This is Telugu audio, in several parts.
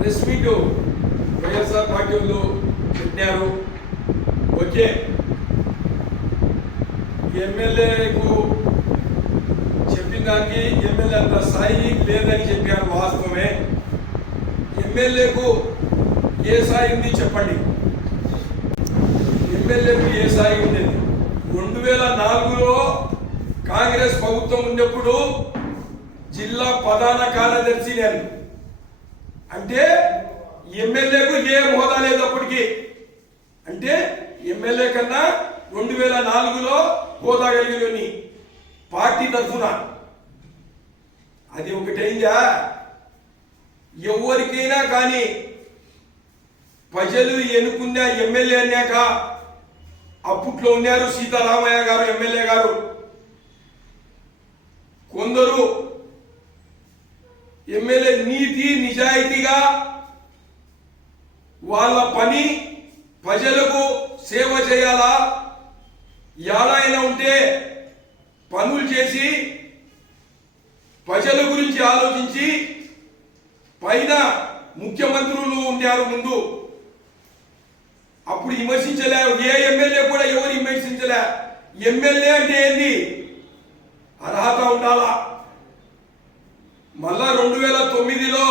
ప్రెస్ మీట్ వైఎస్ఆర్ పార్టీ వాళ్ళు పెట్టినారు. ఓకే, ఎమ్మెల్యేకు చెప్పిన దానికి ఎమ్మెల్యే అంత స్థాయి లేదని చెప్పారు, వాస్తవమే. ఎమ్మెల్యేకు ఏ స్థాయి ఉంది చెప్పండి? ఎమ్మెల్యేకు ఏ స్థాయి ఉండేది? 2004లో కాంగ్రెస్ ప్రభుత్వం ఉన్నప్పుడు జిల్లా ప్రధాన కార్యదర్శి నేను. అంటే ఎమ్మెల్యేకు ఏ హోదా లేదు అప్పటికి. అంటే ఎమ్మెల్యే కన్నా 2004లో హోదా కలిగినని పార్టీ తరఫున. అది ఒకటైందా? ఎవరికైనా కానీ ప్రజలు ఎన్నుకున్న ఎమ్మెల్యే అన్నాక, అప్పట్లో ఉన్నారు సీతారామయ్య గారు ఎమ్మెల్యే గారు, కొందరు ఎమ్మెల్యే నీతి నిజాయితీగా వాళ్ళ పని ప్రజలకు సేవ చేయాలా, ఏడాయినా ఉంటే పనులు చేసి ప్రజల గురించి ఆలోచించి పైన ముఖ్యమంత్రులు ఉన్నారు ముందు. అప్పుడు విమర్శించలే, ఏ ఎమ్మెల్యే కూడా ఎవరు విమర్శించలే. ఎమ్మెల్యే అంటే ఏంది? అర్హత ఉండాలా. మళ్ళా 2009లో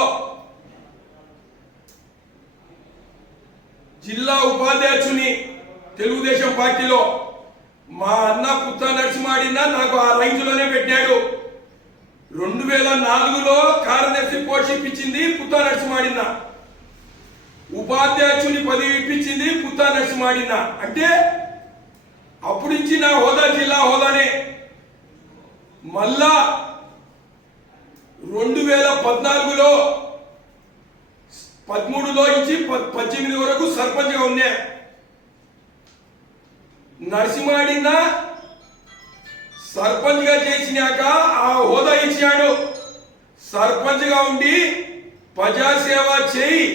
జిల్లా ఉపాధ్యక్షుని తెలుగుదేశం పార్టీలో మా అన్న పుత్త నరసింహాడిన నాకు ఆ రేంజ్లోనే పెట్టాడు. 2004లో కార్యదర్శి పోషిపించింది పుత్త నరసింహాడిన, ఉపాధ్యక్షుని పదవి ఇప్పించింది పుత్త నరసింహాడిన. అంటే అప్పుడు ఇచ్చిన హోదా జిల్లా హోదానే. మళ్ళా 2014లో 13లో ఇచ్చి 18 వరకు సర్పంచ్గా ఉన్నా. నరసింహాడిన సర్పంచ్గా చేసినాక ఆ హోదా ఇచ్చాడు. సర్పంచ్గా ఉండి ప్రజాసేవ చేయి,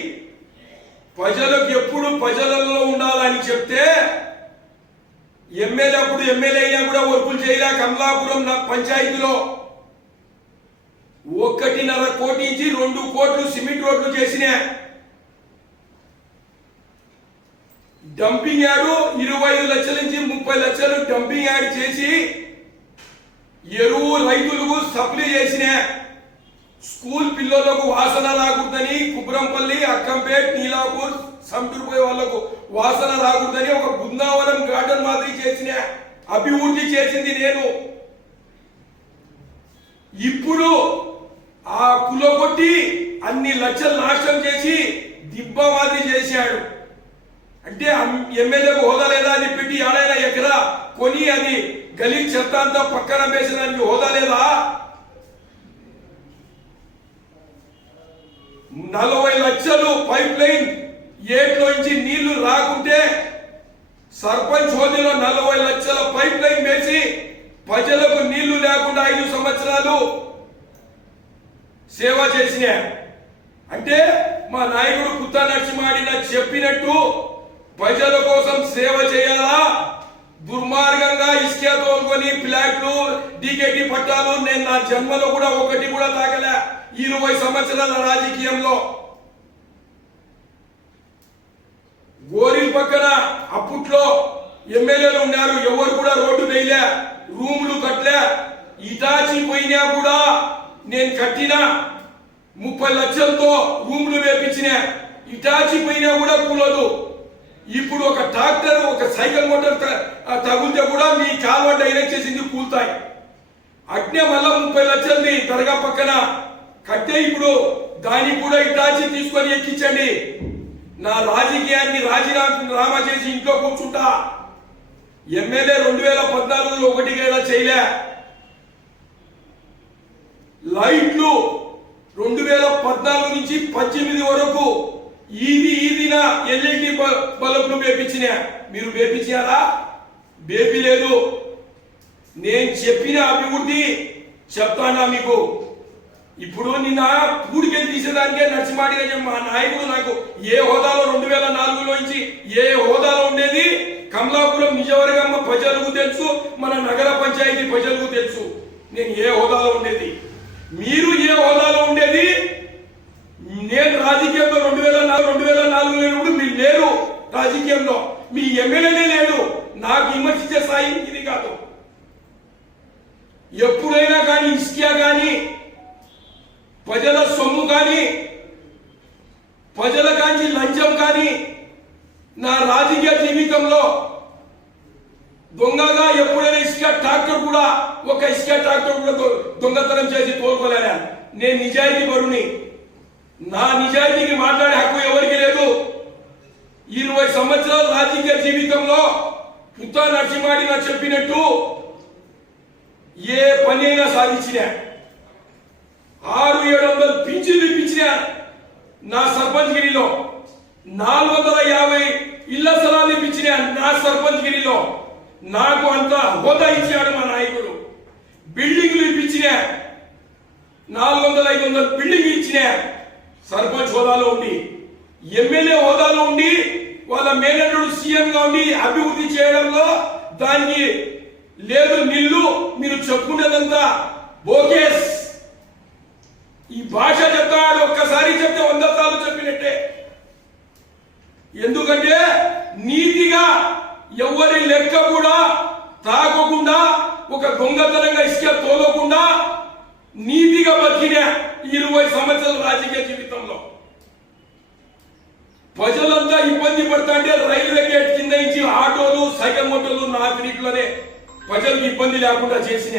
ప్రజలకు ఎప్పుడు ప్రజలలో ఉండాలని చెప్తే ఎమ్మెల్యే అప్పుడు ఎమ్మెల్యే అయినా కూడా వర్కులు చేయలే. కమలాపురం పంచాయతీలో 1.5 కోటి నుంచి 2 కోట్లు సిమెంట్ రోడ్లు చేసిన. డంపింగ్ యార్డు 25 లక్షల నుంచి 30 లక్షలు డంపింగ్ యార్డ్ చేసి ఎరువు రైతులకు సప్లై చేసిన. స్కూల్ పిల్లలకు వాసన రాకూడదని కుబ్రంపల్లి, అక్కంపేట్, నీలాపూర్, సంటూరుపోయే వాళ్లకు వాసన రాకూడదని ఒక బృందావనం గార్డెన్ మాదిరి చేసిన. అభివృద్ధి చేసింది నేను. ఇప్పుడు ఆ కులగొట్టి అన్ని లక్షలు నాశనం చేసి దిబ్బ మాదిరి చేశాడు. అంటే ఎమ్మెల్యేకు హోదా లేదా అని పెట్టి ఏడైనా ఎకరా కొని అది గలీజ్ చెత్త అంతా పక్కన వేసేదానికి హోదా లేదా? 40 లక్షలు పైప్ లైన్ ఏట్లో నుంచి నీళ్లు రాకుంటే సర్పంచ్ హోదాలో 40 లక్షల పైప్ లైన్ వేసి ప్రజలకు నీళ్లు లేకుండా 5 సంవత్సరాలు సేవ చేసిన. అంటే మా నాయకుడు పుత్త నరసింహాడిన చెప్పినట్టు ప్రజల కోసం సేవ చేయాలా? దుర్మార్గంగా ఇసుక తోలుకొని ఫ్లాట్లు, డీకేటీ పట్టాలు నేను నా జన్మలో కూడా ఒకటి కూడా తాగలే 20 సంవత్సరాల రాజకీయంలో. గోరిల్ పక్కన అప్పట్లో ఎమ్మెల్యేలు ఉన్నారు, ఎవరు కూడా రోడ్డు వేయలే, రూములు కట్టలే. ఇటాచి పోయినా కూడా నేను కట్టిన 30 లక్షలతో రూములు వేపించిన. ఇటాచి పోయినా కూడా కూలదు. ఇప్పుడు ఒక ట్రాక్టర్, ఒక సైకిల్ మోటార్ తగిలితే కూడా మీ కాలువ డైరెక్ట్ చేసింది కూలుతాయి. అట్నే మళ్ళా 30 లక్షలది దర్గా పక్కన కట్టే. ఇప్పుడు దానికి కూడా ఇటాచి తీసుకొని ఎక్కించండి. నా రాజకీయాన్ని రాజీనామా చేసి ఇంట్లో కూర్చుంటా. ఎమ్మెల్యే 2014లో 1 చేయలే. లైట్లు 2014 నుంచి 18 వరకు ఈదిన ఎల్ఈడి బల్బులు వేపించిన. మీరు వేపించారా? బేబీ లేదు. నేను చెప్పిన అభివృద్ధి చెప్తానా మీకు? ఇప్పుడు నిన్న పూడికెళ్ళి తీసేదానికే నరసింహాడిగా మా నాయకుడు నాకు ఏ హోదాలో 2004లో నుంచి ఏ హోదాలో ఉండేది? కమలాపురం నిజవర్గం ప్రజలకు తెలుసు, మన నగర పంచాయతీ ప్రజలకు తెలుసు నేను ఏ హోదాలో ఉండేది. మీరు ఏ హోదాలో ఉండేది? నేను రాజకీయంలో 2004 లేనప్పుడు మీరు లేరు రాజకీయంలో, మీ ఎమ్మెల్యేనే లేడు. నాకు విమర్శించే స్థాయి ఇది కాదు. ఎప్పుడైనా కానీ ఇస్కియా కానీ ప్రజల సొమ్ము కానీ ప్రజల కాంచి లంచం కానీ నా రాజకీయ జీవితంలో దొంగగా ఎప్పుడైనా ఇసుక ట్రాక్టర్ కూడా ఒక ఇసుక ట్రాక్టర్ కూడా దొంగతనం చేసి తోలుకోలేనా? నేను నిజాయితీ పరుని. నా నిజాయితీకి మాట్లాడే హక్కు ఎవరికి లేదు. 20 సంవత్సరాల రాజకీయ జీవితంలో పుత్తా నరసింహాడి నాకు చెప్పినట్టు ఏ పని అయినా సాధించిన 600-700 పింఛన్లు ఇప్పించిన నా సర్పంచ్ గిరిలో, 450 ఇళ్ల స్థలాలు ఇప్పించిన నా సర్పంచ్ గిరిలో. నాకు అంత హోదా ఇచ్చాడు మా నాయకుడు. బిల్డింగ్లు ఇప్పించిన 400-500 బిల్డింగ్ ఇచ్చిన సర్పంచ్ హోదాలో ఉండి, ఎమ్మెల్యే హోదాలో ఉండి, వాళ్ళ మేనల్లుడు సీఎం గా ఉండి అభివృద్ధి చేయడంలో దానికి లేదు నిల్లు. మీరు చెప్పుకునేదంతా బోకేస్. ఈ భాష చెప్తాడు, ఒక్కసారి చెప్తే 100 సార్లు చెప్పినట్టే. ఎందుకంటే నీతిగా ఎవరి లెక్క కూడా తాకకుండా, ఒక దొంగతనంగా ఇసుక తోలకుండా నీతిగా బతికిన 20 సంవత్సరాల రాజకీయ జీవితంలో ప్రజలంతా ఇబ్బంది పడతాంటే రైల్వే గేట్ కింద నుంచి ఆటోలు, సైకిల్ మోటార్లు నా తిరిగిలోనే ప్రజలకు ఇబ్బంది లేకుండా చేసిన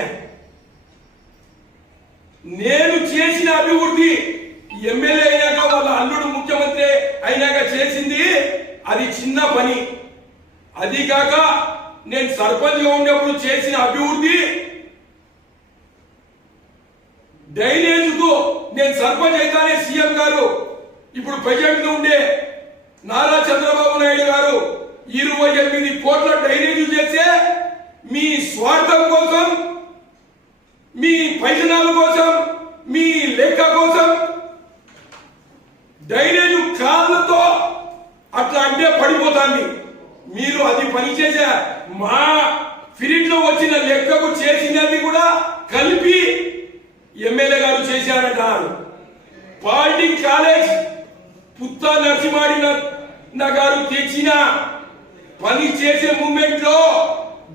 నేను చేసిన అభివృద్ధి ఎమ్మెల్యే అయినాక వాళ్ళ అల్లుడు ముఖ్యమంత్రి అయినాక చేసింది అది చిన్న పని. అది కాక నేను సర్పంచ్ గా ఉన్నప్పుడు చేసిన అభివృద్ధి డ్రైనేజ్ కు నేను సర్పంచ్ అయితేనే సీఎం గారు ఇప్పుడు ప్రెసిడెంట్ గా ఉండే నారా చంద్రబాబు నాయుడు గారు 28 కోట్ల డ్రైనేజ్ చేసే మీ స్వార్థం కోసం, మీ ప్రయోజనాల కోసం, మీ లెక్క కోసం డ్రైనేజ్ కాళ్ళతో అట్లా అంటే పడిపోతాంది. మీరు అది పనిచేసే మా ఫిరిట్ లో వచ్చిన లెక్కకు చేసినది కూడా కలిపి ఎమ్మెల్యే గారు చేశారంటారు. పాలిటిక్ కాలేజ్ పుత్తా నరసింహాడి గారు తెచ్చిన పని చేసే మూమెంట్ లో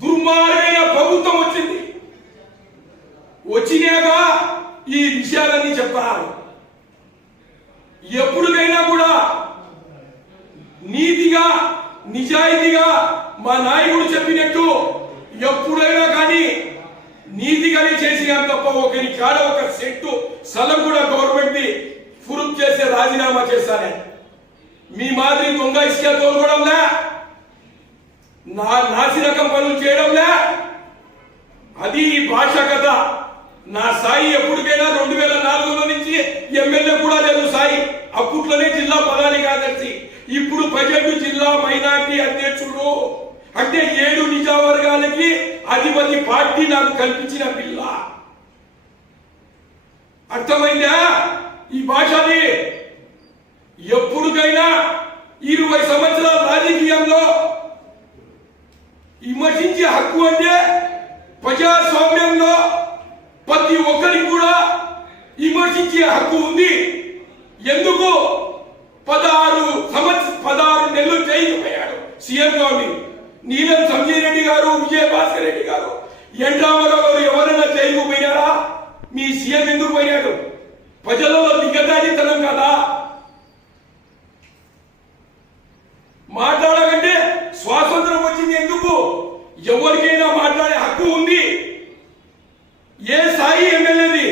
దుర్మార్గమైన ప్రభుత్వం వచ్చింది. వచ్చినాక ఈ విషయాలన్నీ చెప్తారు. ఎప్పుడుకైనా కూడా నీతిగా నిజాయితీగా మా నాయకుడు చెప్పినట్టు ఎప్పుడైనా కానీ నీతిగానే చేసినా తప్ప ఒకరి కాడ ఒక సెట్టు స్థలం కూడా గవర్నమెంట్ ది ఫురుప్ చేసే రాజీనామా చేస్తానే. మీ మాదిరి దొంగ ఇసుక తోలుకోవడంలే, నాసిరకం పనులు చేయడంలే. అది భాష కథ. నా స్థాయి ఎప్పటికైనా 2004లో నుంచి ఎమ్మెల్యే కూడా లేదు స్థాయి. అప్పట్లోనే జిల్లా ప్రధాని కార్యదర్శి, ఇప్పుడు ప్రజెంట్ జిల్లా మైనార్టీ అధ్యక్షుడు. అంటే 7 నిజవర్గాలకి అధిపతి పార్టీ నాకు కల్పించిన పిల్ల. అర్థమైందా ఈ భాషని? ఎప్పుడుకైనా 20 సంవత్సరాల రాజకీయంలో విమర్శించే హక్కు అంటే ప్రజాస్వామ్యంలో ప్రతి ఒక్కరికి కూడా విమర్శించే హక్కు ఉంది. ఎందుకు 16 నెలలు జైలు పోయాడు సీఎం గా ఉండి. నీలం సంజయ్ రెడ్డి గారు, విజయభాస్కర్ రెడ్డి గారు, ఎన్ రామారావు గారు ఎవరైనా జైలుకు పోయినారా? మీ సీఎం ఎందుకు పోయినాడు? ప్రజలలో దిగజారితనం కదా. మాట్లాడకంటే స్వాతంత్రం వచ్చింది ఎందుకు? ఎవరికైనా మాట్లాడే హక్కు ఉంది. ఏ స్థాయి ఎమ్మెల్యేది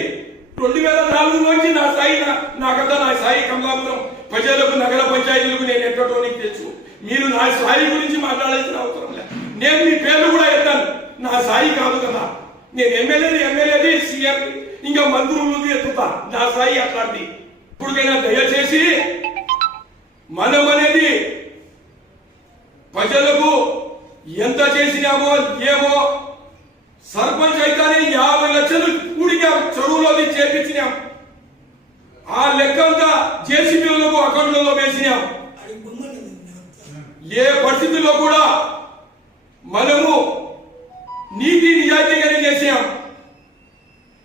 2004 నుంచి నా స్థాయి నాకంతా నా స్థాయి కమలాపురం ప్రజలకు, నగర పంచాయతీలకు నేను ఎక్కడో నీకు తెలుసు. మీరు నా స్థాయి గురించి మాట్లాడాల్సిన అవసరం లేదు. నేను మీ పేర్లు కూడా ఎత్తాను. నా స్థాయి కాదు కదా. నేను ఎమ్మెల్యేది సీఎం ఇంకా మంత్రులు ఎత్తుతా. నా స్థాయి అట్లాంటి. ఇప్పటికైనా దయచేసి మనం అనేది ప్రజలకు ఎంత చేసినామో ఏమో. సర్పంచ్ అయితేనే 50 లక్షలు కూడిగా చెరువులో చేపించినాం. ఆ లెక్కంతా జేసీబీలకు అకౌంట్లలో వేసినాం. ఏ పరిస్థితుల్లో కూడా మనము నీతి నిజాయితీగానే చేసాం.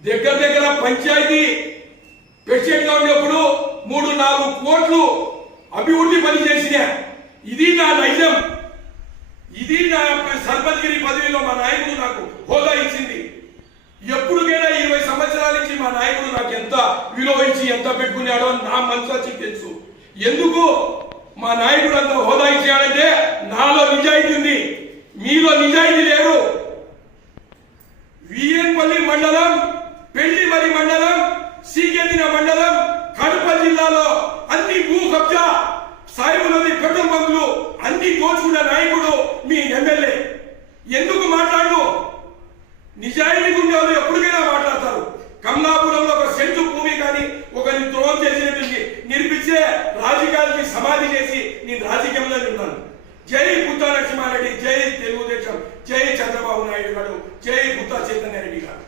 దగ్గర పంచాయతీ ప్రెసిడెంట్ గా ఉన్నప్పుడు 3-4 కోట్లు అభివృద్ధి పని చేసిన. ఇది నా నైజం. ఇది నా సర్పంచ్గిరి పదవిలో మా నాయకుడు నాకు హోదా ఇచ్చింది. ఎప్పుడుకైనా 20 సంవత్సరాల నుంచి మా నాయకుడు నాకు ఎంత విలువ ఇచ్చి ఎంత పెట్టుకున్నాడో నా మనసు తెలుసు. ఎందుకు మా నాయకుడు అంత హోదా ఇచ్చాడంటే నాలో నిజాయితీ ఉంది, మీలో నిజాయితీ లేరు. విఎన్పల్లి మండలం, పెళ్లిమరి మండలం, సీగెందిన మండలం, కడప జిల్లాలో అన్ని భూ కబ్జా సాయిబులది పెట్రోల్ బంకులు అన్ని దోచుకున్న నాయకుడు మీ ఎమ్మెల్యే. ఎందుకు మాట్లాడు? నిజాయితీ ఉండేవాళ్ళు ఎప్పటికైనా మాట్లాడతారు. కమలాపురంలో ఒక సెంటు భూమి కానీ ఒకరిని ద్రోహం చేసినట్టు నిరూపించే రాజకీయాలకి సమాధి చేసి నేను రాజకీయంలో ఉన్నాను. జై పుత్తా నరసింహారెడ్డి, జై తెలుగుదేశం, జై చంద్రబాబు నాయుడు గారు, జై పుత్తా చైతన్య రెడ్డి గారు.